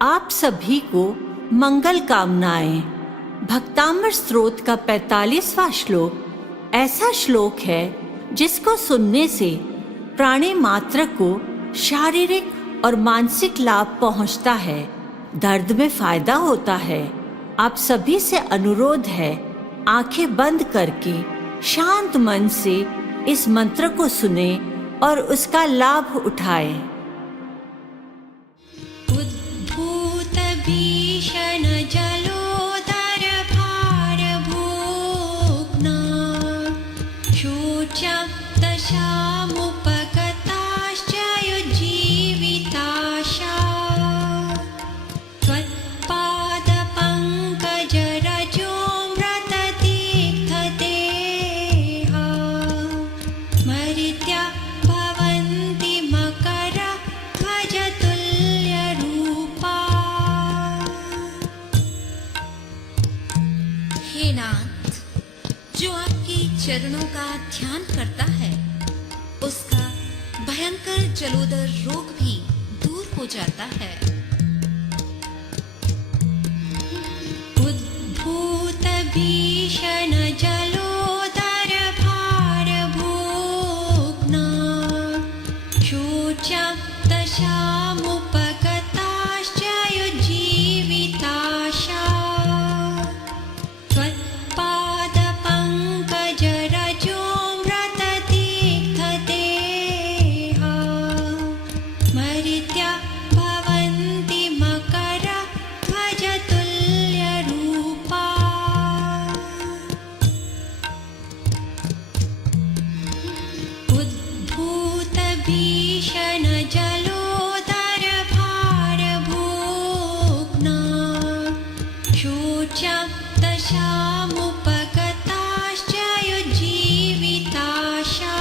आप सभी को मंगल कामनाएं। भक्तामृत स्तोत्र का 45वां श्लोक ऐसा श्लोक है जिसको सुनने से प्राणी मात्र को शारीरिक और मानसिक लाभ पहुंचता है, दर्द में फायदा होता है। आप सभी से अनुरोध है, आंखें बंद करके शांत मन से इस मंत्र को सुने और उसका लाभ उठाएं। उद्भूत भीषण जलोदर भार भूग्ना शोचं दशामुपगताश्चय जीविताशा त्वत्पादपङ्कजरजोऽमृततीर्थदेहा मर्त्या भवन्ति मकरध्वजतुल्यरूपा। हे नाथ, जो आपके चरणों का ध्यान करता है उसका भयंकर जलोदर रोग भी दूर हो जाता है। उद्भूत भीषण जलोदर भार भूग्ना शोचं दशामुपगताश्चय जीविताशा त्वत्पादपङ्कजरजोऽमृततीर्थदेहा मर्त्या भवन्ति मकरध्वजतुल्यरूपा। उद्भूत भीषण जलोदर भार भूग्ना शोचं दशामुपगताश्चय जीविताशा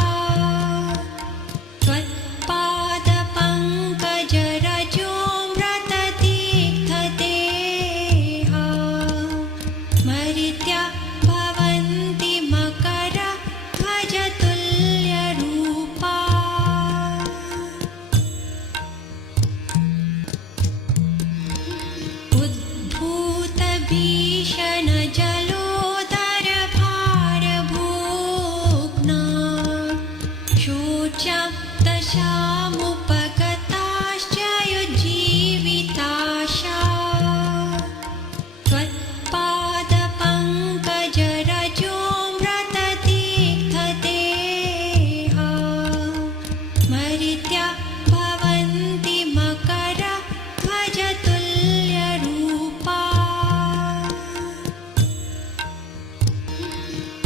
त्वत्पादपङ्कजरजोऽमृततीर्थदेहा मर्त्या भवन्ति मकरध्वजतुल्यरूपा। उद्भूत भीषण जलोदर भार भूग्ना शोचं दशामुपगताश्चय जीविताशा त्वत्पादपङ्कजरजोऽमृततीर्थदेहा मर्त्या भवन्ति मकरध्वजतुल्यरूपा।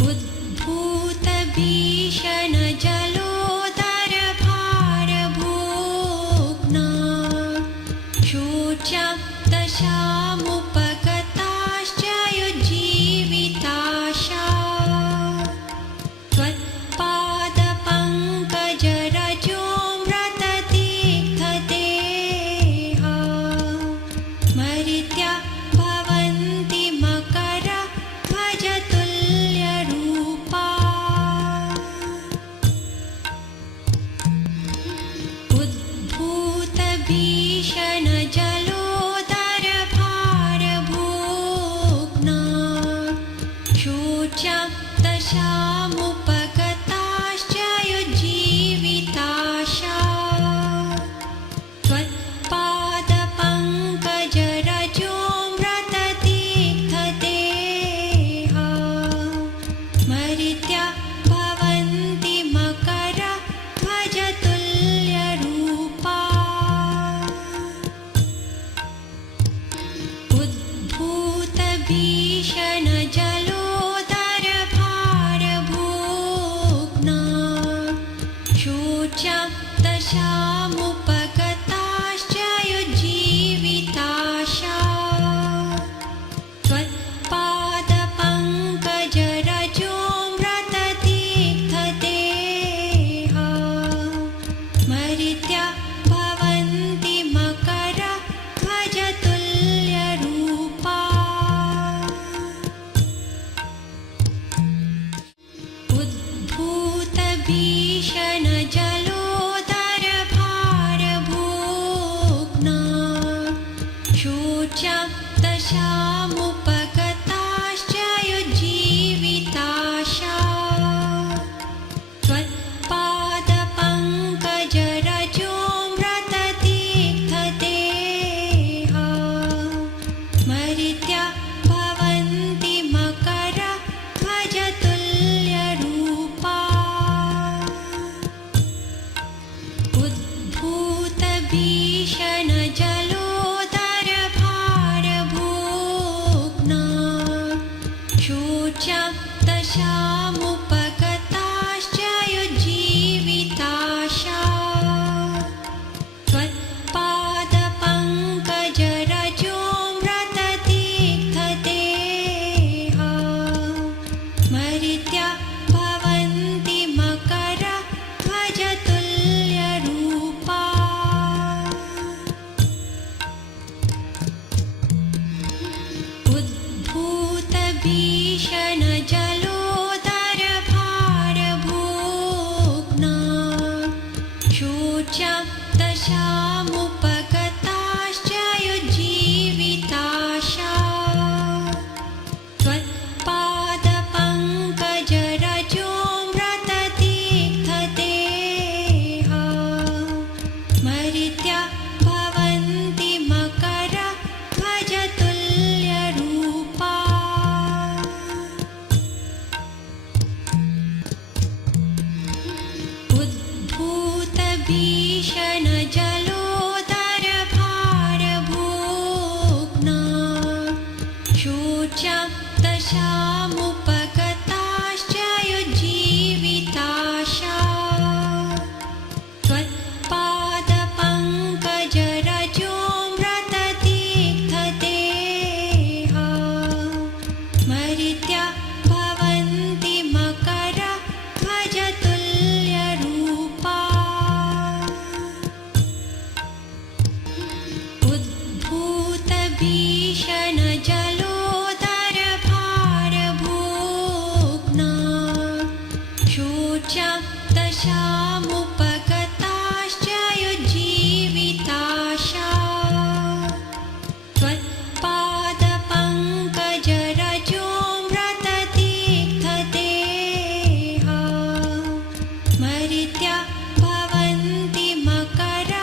उद्भूत भीषण जलोदर भार भूग्ना शोचं दशामुपगताश्चय जीविताशा त्वत्पादपङ्कजरजोऽमृततीर्थदेहा मर्त्या भवन्ति मकरध्वजतुल्यरूपा। उद्भूत भीषण जलोदर भार भूग्ना शोचं दशामुपगताश्चय जीविताशा त्वत्पादपङ्कजरजोऽमृततीर्थदेहा मर्त्या भवन्ति मकरध्वजतुल्यरूपा। उद्भूत भीषण जलोदर भार भूग्ना शोचन्तशामुपगताश्च युज्जीविताशा त्वत्पादपङ्कजरजोऽमृततीर्थदेहा मर्त्या भवन्ति मकरध्वजतुल्यरूपा उद्भूतभीषणजलोदरभारभूग्ना शोचन्तशामुपगताश्च युज्जीविताशा त्वत्पादपङ्कजरजोऽमृततीर्थदेहा मर्त्या भवन्ति मकरध्वजतुल्यरूपा उद्भूतभीषणजलोदरभारभूग्ना शोचन्तशामुपगताश्च युज्जीविताशा त्वत्पादपङ्कजरजोऽमृततीर्थदेहा मर्त्या भवन्ति मकरध्वजतुल्यरूपा उद्भूतभीषणजलोदरभारभूग्ना शोचन्तशामुपगताश्च युज्जीविताशा त्वत्पादपङ्कजरजोऽमृततीर्थदेहा मर्त्या भवन्ति मकरध्वजतुल्यरूपा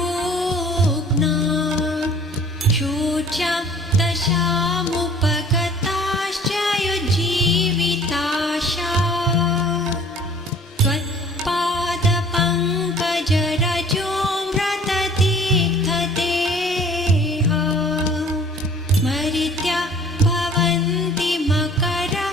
उद्भूतभीषणजलोदरभारभूग्ना शोचन्तशामुपगताश्च युज्जीविताशा त्वत्पादपङ्कजरजोऽमृततीर्थदेहा मर्त्या भवन्ति मकरध्वजतुल्यरूपा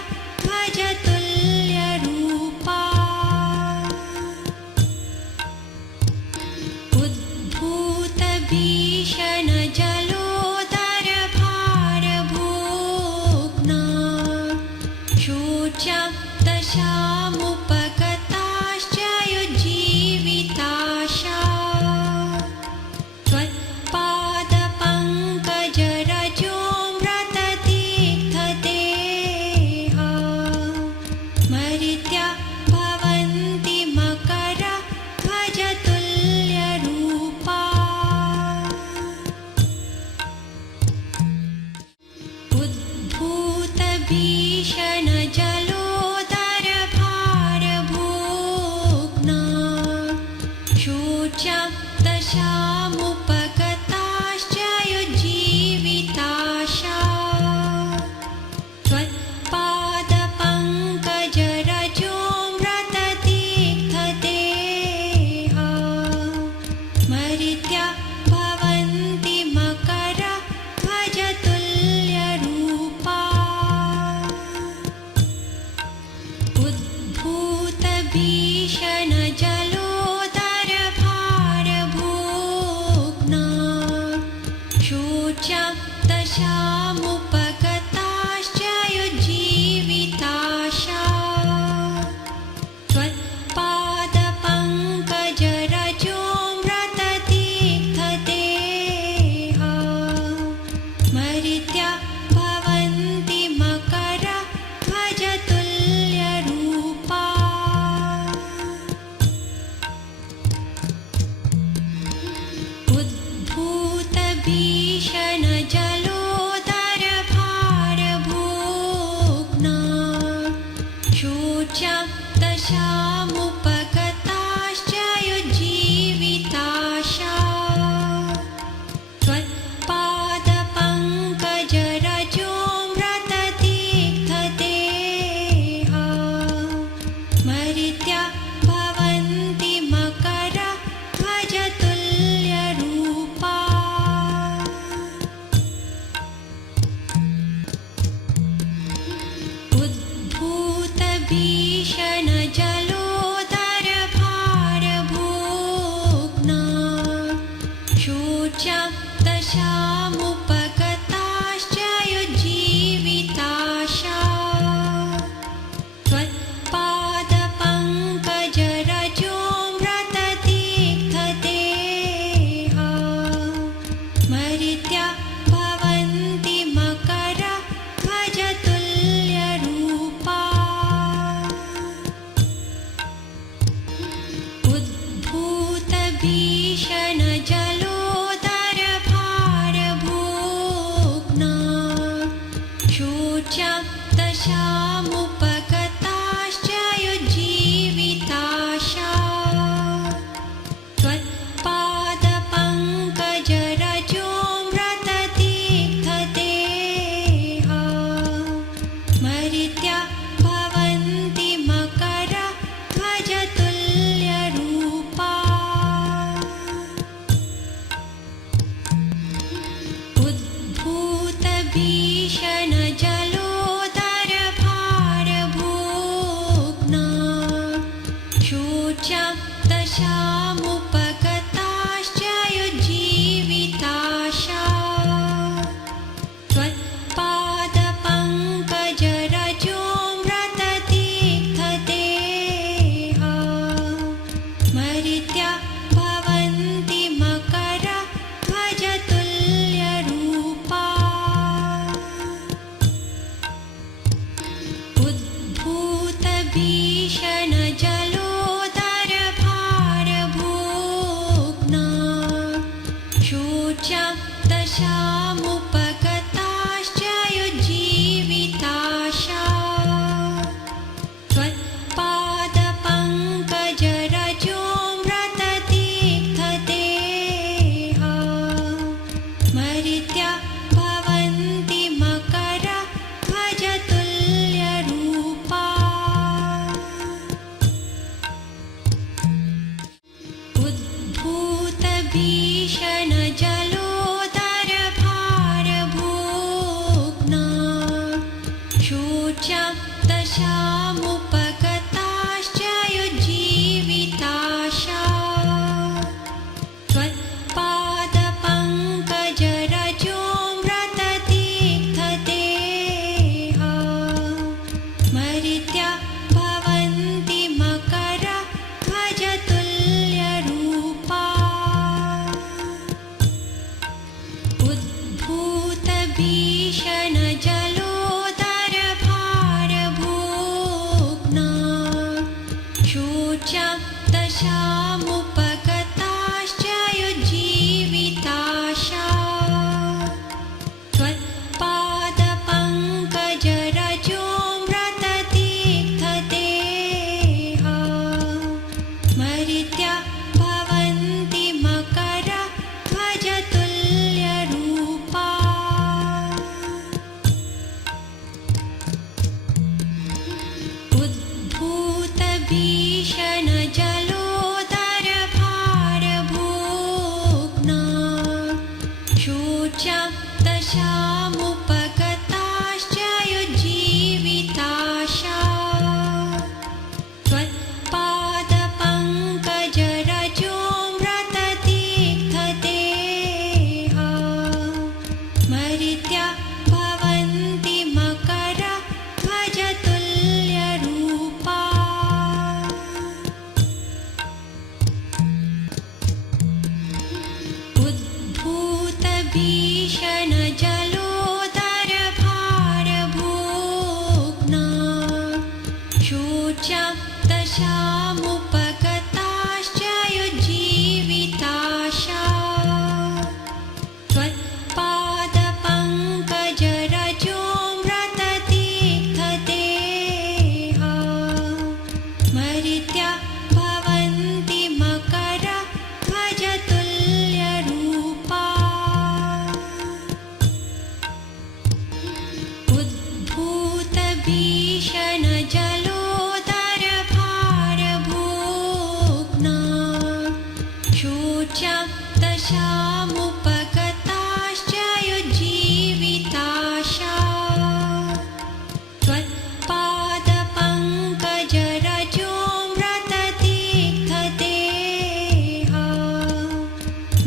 उद्भूतभीषणजलोदरभारभूग्ना शोचन्तशामुपगताश्च युज्जीविताशा त्वत्पादपङ्कजरजोऽमृततीर्थदेहा मर्त्या भवन्ति मकरध्वजतुल्यरूपा उद्भूतभीषणजलोदरभारभूग्ना शोचन्तशामुपगताश्च युज्जीविताशा त्वत्पादपङ्कजरजोऽमृततीर्थदेहा मर्त्या भवन्ति मकरध्वजतुल्यरूपा उद्भूतभीषणजलोदरभारभूग्ना शोचन्तशामुपगताश्च युज्जीविताशा त्वत्पादपङ्कजरजोऽमृततीर्थदेहा मर्त्या भवन्ति मकरध्वजतुल्यरूपा उद्भूतभीषणजलोदरभारभूग्ना शोचन्तशामुपगताश्च युज्जीविताशा त्वत्पादपङ्कजरजोऽमृततीर्थदेहा शुचां दशामुपगताश्च युज्जीविताशा त्वत्पादपङ्कजरजोऽमृततीर्थदेहा मर्त्या भवन्ति मकरध्वजतुल्यरूपा उद्भूतभीषणजलोदरभारभूग्ना शुचां दशामुपगताश्च युज्जीविताशा त्वत्पादपङ्कजरजोऽमृततीर्थदेहा मर्त्या भवन्ति मकरध्वजतुल्यरूपा उद्भूतभीषणजलोदरभारभूग्ना शुचां दशामुपगताश्च युज्जीविताशा त्वत्पादपङ्कजरजोऽमृततीर्थदेहा मर्त्या भवन्ति मकरध्वजतुल्यरूपा उद्भूतभीषणजलोदरभारभूग्ना शुचां दशामुपगताश्च युज्जीविताशा त्वत्पादपङ्कजरजोऽमृततीर्थदेहा मर्त्या भवन्ति मकरध्वजतुल्यरूपा उद्भूतभीषणजलोदरभारभूग्ना शुचां दशामुपगताश्च युज्जीविताशा त्वत्पादपङ्कजरजोऽमृततीर्थदेहा मर्त्या भवन्ति मकरध्वजतुल्यरूपा उद्भूतभीषणजलोदरभारभूग्ना शुचां दशामुपगताश्च युज्जीविताशा त्वत्पादपङ्कजरजोऽमृततीर्थदेहा मर्त्या भवन्ति मकरध्वजतुल्यरूपा उद्भूतभीषणजलोदरभारभूग्ना शुचां दशामुपगताश्च युज्जीविताशा त्वत्पादपङ्कजरजोऽमृततीर्थदेहा मर्त्या भवन्ति मकरध्वजतुल्यरूपा उद्भूतभीषणजलोदरभारभूग्ना शुचां दशामुपगताश्च युज्जीविताशा त्वत्पादपङ्कजरजोऽमृततीर्थदेहा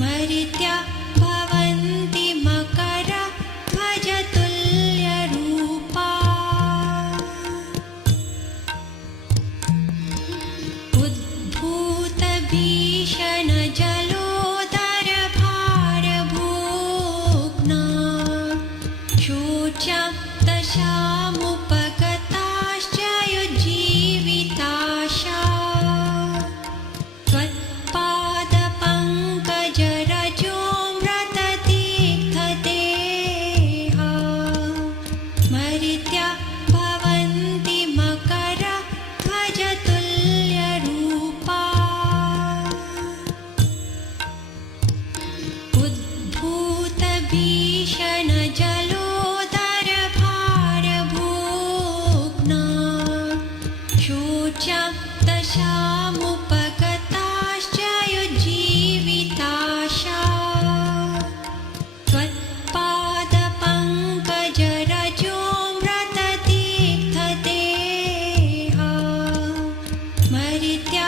मर्त्या भवन्ति मकरध्वजतुल्यरूपा उद्भूतभीषणजलोदरभारभूग्ना शुचां दशामुपगताश्च युज्जीविताशा त्वत्पादपङ्कजरजोऽमृततीर्थदेहा मर्त्या भवन्ति मकरध्वजतुल्यरूपा भवन्ति मकरध्वजतुल्यरूपा उद्भूतभीषणजलोदरभारभूग्ना शुचां दशामुपगताश्च युज्जीविताशा त्वत्पादपङ्कजरजोऽमृततीर्थदेहा मर्त्या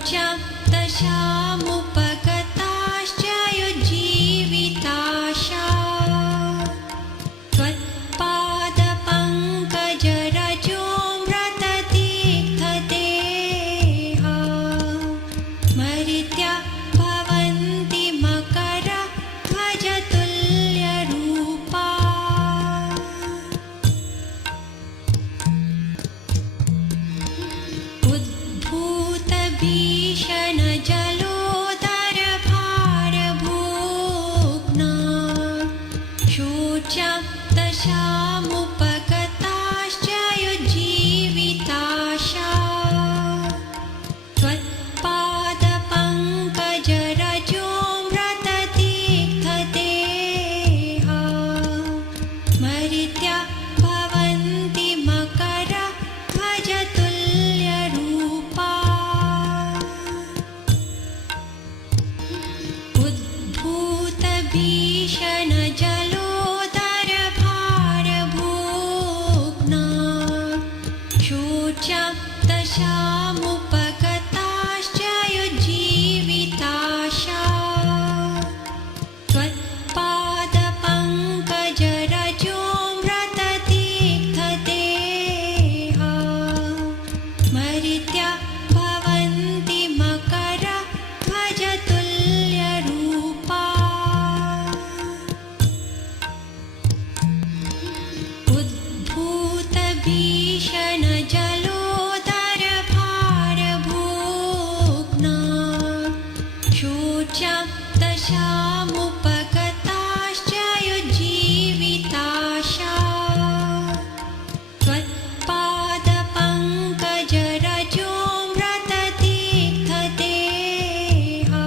शोचं दशामुपगताश्च युज्जीविताशा त्वत्पादपङ्कजरजोऽमृततीर्थदेहा मर्त्या भवन्ति मकरध्वजतुल्यरूपा उद्भूतभीषणजलोदरभारभूग्ना शोचं दशामुपगताश्च युज्जीविताशा त्वत्पादपङ्कजरजोऽमृततीर्थदेहा मर्त्या भवन्ति मकरध्वजतुल्यरूपा उद्भूतभीषणजलोदरभारभूग्ना शोचं दशामुपगताश्च युज्जीविताशा त्वत्पादपङ्कजरजोऽमृततीर्थदेहा मर्त्या भवन्ति मकरध्वजतुल्यरूपा उद्भूतभीषणजलोदरभारभूग्ना शोचं दशामुपगताश्च युज्जीविताशा त्वत्पादपङ्कजरजोऽमृततीर्थदेहा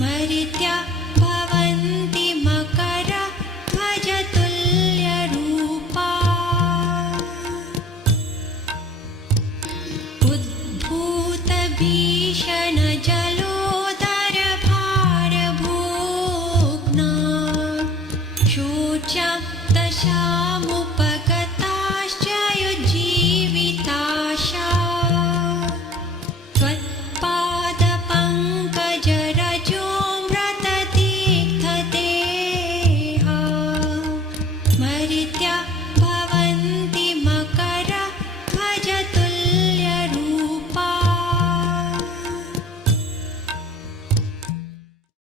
मर्त्या भवन्ति मकरध्वजतुल्यरूपा उद्भूतभीषणजलोदरभारभूग्ना शोचं दशामुपगताश्च